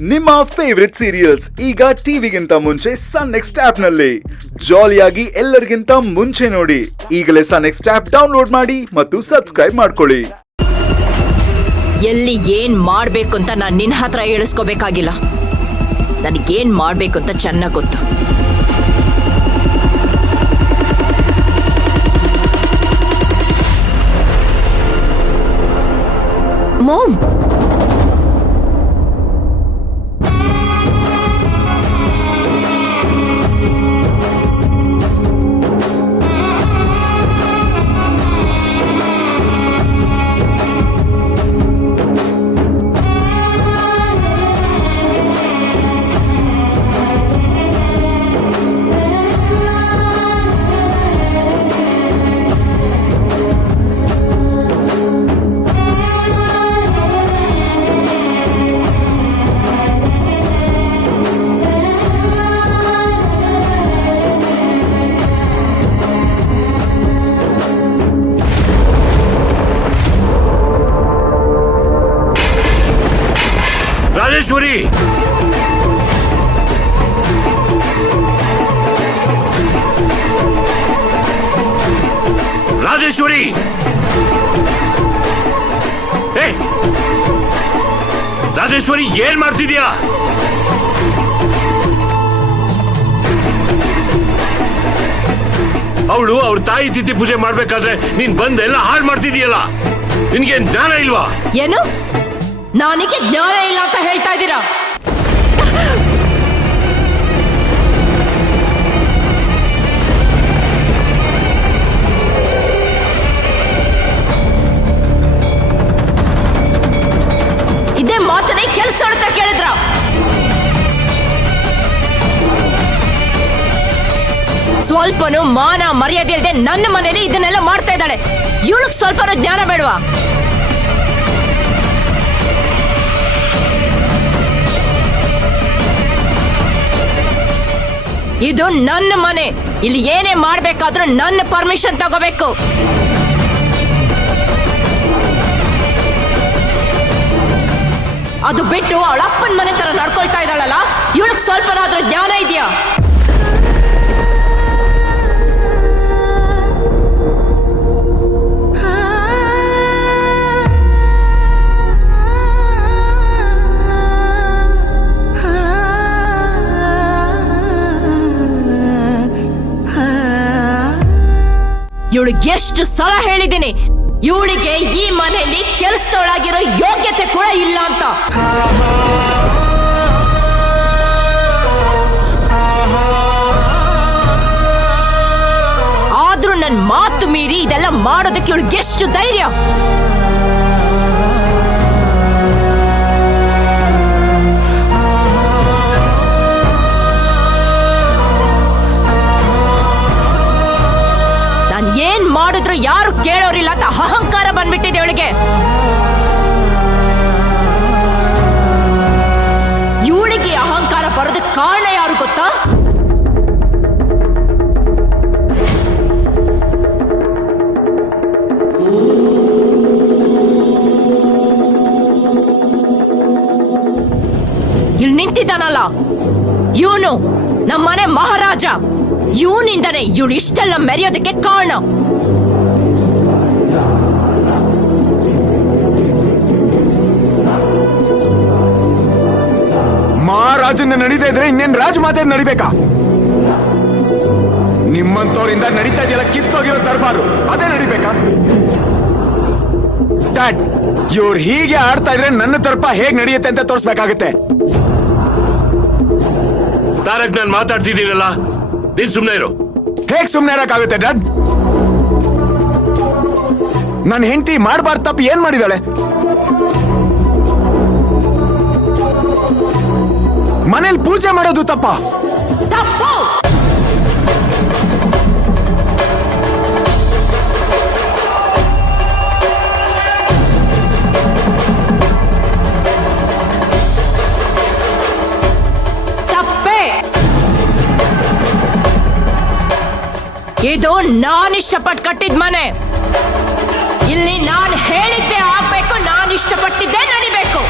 ನಿಮ್ಮ favourite serials ಈಗ ಟಿವಿಗಿಂತ ಮುಂಚೆ ಸನ್ ನೆಕ್ಸ್ಟ್ ಆಪ್ ನಲ್ಲಿ ಜಾಲಿಯಾಗಿ ಎಲ್ಲರಿಗಿಂತ ಮುಂಚೆ ನೋಡಿ. ಈಗಲೇ ಸನ್ ನೆಕ್ಸ್ಟ್ ಆಪ್ ಡೌನ್ಲೋಡ್ ಮಾಡಿ ಮತ್ತು ಸಬ್ಸ್ಕ್ರೈಬ್ ಮಾಡ್ಕೊಳ್ಳಿ. ಎಲ್ಲಿ ಏನ್ ಮಾಡ್ಬೇಕು ಅಂತ ನಾನು ನಿನ್ನ ಹತ್ರ ಹೇಳಿಸ್ಕೋಬೇಕಾಗಿಲ್ಲ. ನನಗೇನ್ ಮಾಡ್ಬೇಕು ಅಂತ ಚೆನ್ನಾಗಿ ಗೊತ್ತು. ಮಾಮ್, ರಾಜೇಶ್ವರಿ, ರಾಜೇಶ್ವರಿ, ರಾಜೇಶ್ವರಿ ಏನ್ ಮಾಡ್ತಿದ್ಯಾ? ಅವಳು ಅವ್ರ ತಾಯಿ ತಿಥಿ ಪೂಜೆ ಮಾಡ್ಬೇಕಾದ್ರೆ ನೀನ್ ಬಂದೆಲ್ಲ ಹಾಳು ಮಾಡ್ತಿದೀಯಲ್ಲ, ನಿನ್ಗೆ ಜ್ಞಾನ ಇಲ್ವಾ? ಏನು ನನಗೆ ಜ್ಞಾನ ಇಲ್ಲ ಅಂತ ಹೇಳ್ತಾ ಇದ್ದೀರಾ? ಇದೇ ಮಾತನ್ನೇ ಕೆಲಸ ಅಂತ ಕೇಳಿದ್ರ? ಸ್ವಲ್ಪನೂ ಮಾನ ಮರ್ಯಾದೆ ಇಲ್ಲದೆ ನನ್ನ ಮನೇಲಿ ಇದನ್ನೆಲ್ಲ ಮಾಡ್ತಾ ಇದ್ದಾಳೆ. ಇವಳಿಗೆ ಸ್ವಲ್ಪನೂ ಜ್ಞಾನ ಬೇಡವಾ? ಇದು ನನ್ನ ಮನೆ. ಇಲ್ಲಿ ಏನೇ ಮಾಡ್ಬೇಕಾದ್ರೂ ನನ್ನ ಪರ್ಮಿಷನ್ ತಗೋಬೇಕು. ಅದು ಬಿಟ್ಟು ಅವಳ ಅಪ್ಪನ ಮನೆ ತರ ನಡ್ಕೊಳ್ತಾ ಇದ್ದಾಳಲ್ಲ, ಇವಳಿಗೆ ಸ್ವಲ್ಪನಾದ್ರೂ ಜ್ಞಾನ ಇದೆಯಾ? ಇವಳಿಗೆ ಎಷ್ಟು ಸಲ ಹೇಳಿದ್ದೀನಿ, ಇವಳಿಗೆ ಈ ಮನೆಯಲ್ಲಿ ಕೆಲಸದೊಳಗಿರೋ ಯೋಗ್ಯತೆ ಕೂಡ ಇಲ್ಲ ಅಂತ. ಆದ್ರೂ ನನ್ನ ಮಾತು ಮೀರಿ ಇದೆಲ್ಲ ಮಾಡೋದಕ್ಕೆ ಇವಳಿಗೆ ಎಷ್ಟು ಧೈರ್ಯ? ಏನ್ ಮಾಡಿದ್ರು ಯಾರು ಕೇಳೋರಿಲ್ಲ ಅಂತ ಅಹಂಕಾರ ಬಂದ್ಬಿಟ್ಟಿದೆ ಅವಳಿಗೆ. ಇವಳಿಗೆ ಅಹಂಕಾರ ಬರೋದಕ್ಕೆ ಕಾರಣ ಯಾರು ಗೊತ್ತಾ? ಇಲ್ಲಿ ನಿಂತಿದ್ದಾನಲ್ಲ ಇವನು, ನಮ್ಮನೆ ಮಹಾರಾಜ. ಇವನಿಂದನೇ ಇವಳು ಇಷ್ಟೆಲ್ಲ ಮೆರೆಯೋದಕ್ಕೆ ಕಾರಣ. ಮಹಾರಾಜನ ನಡೀತಾ ಇದ್ರೆ ಇನ್ನೇನ್ ರಾಜಮಾತೆ ನಡಿಬೇಕಾ? ನಿಮ್ಮಂತವರಿಂದ ನಡೀತಾ ಇದೆಯಲ್ಲ ಕಿತ್ತೋಗಿರೋ ದರ್ಬಾರು, ಅದೇ ನಡಿಬೇಕಾ? ಡ್ಯಾಡ್, ಇವ್ರು ಹೀಗೆ ಆಡ್ತಾ ಇದ್ರೆ ನನ್ನ ದರ್ಪ ಹೇಗ್ ನಡೆಯುತ್ತೆ ಅಂತ ತೋರಿಸ್ಬೇಕಾಗತ್ತೆ. ತಾರಕ್, ನಾನು ಮಾತಾಡ್ತಿದ್ದೀನಲ್ಲ, ನೀನ್ ಸುಮ್ನೆ ಇರು. ಹೇಗ್ ಸುಮ್ನೆ ಇರಕ್ಕಾಗುತ್ತೆ ಡ್ಯಾಡ್? ನನ್ನ ಹೆಂಡತಿ ಮಾಡಬಾರ್ದು ತಪ್ಪು ಏನ್ ಮಾಡಿದಾಳೆ? ಮನೇಲಿ ಪೂಜೆ ಮಾಡೋದು ತಪ್ಪ? ತಪ್ಪು. ತಪ್ಪೇ. ಇದು ನಾನಿಷ್ಟಪಟ್ಟು ಕಟ್ಟಿದ ಮನೆ. ಇಲ್ಲಿ ನಾನು ಹೇಳಿದ್ದೆ ಆಗ್ಬೇಕು, ನಾನು ಇಷ್ಟಪಟ್ಟಿದ್ದೆ ನಡಿಬೇಕು.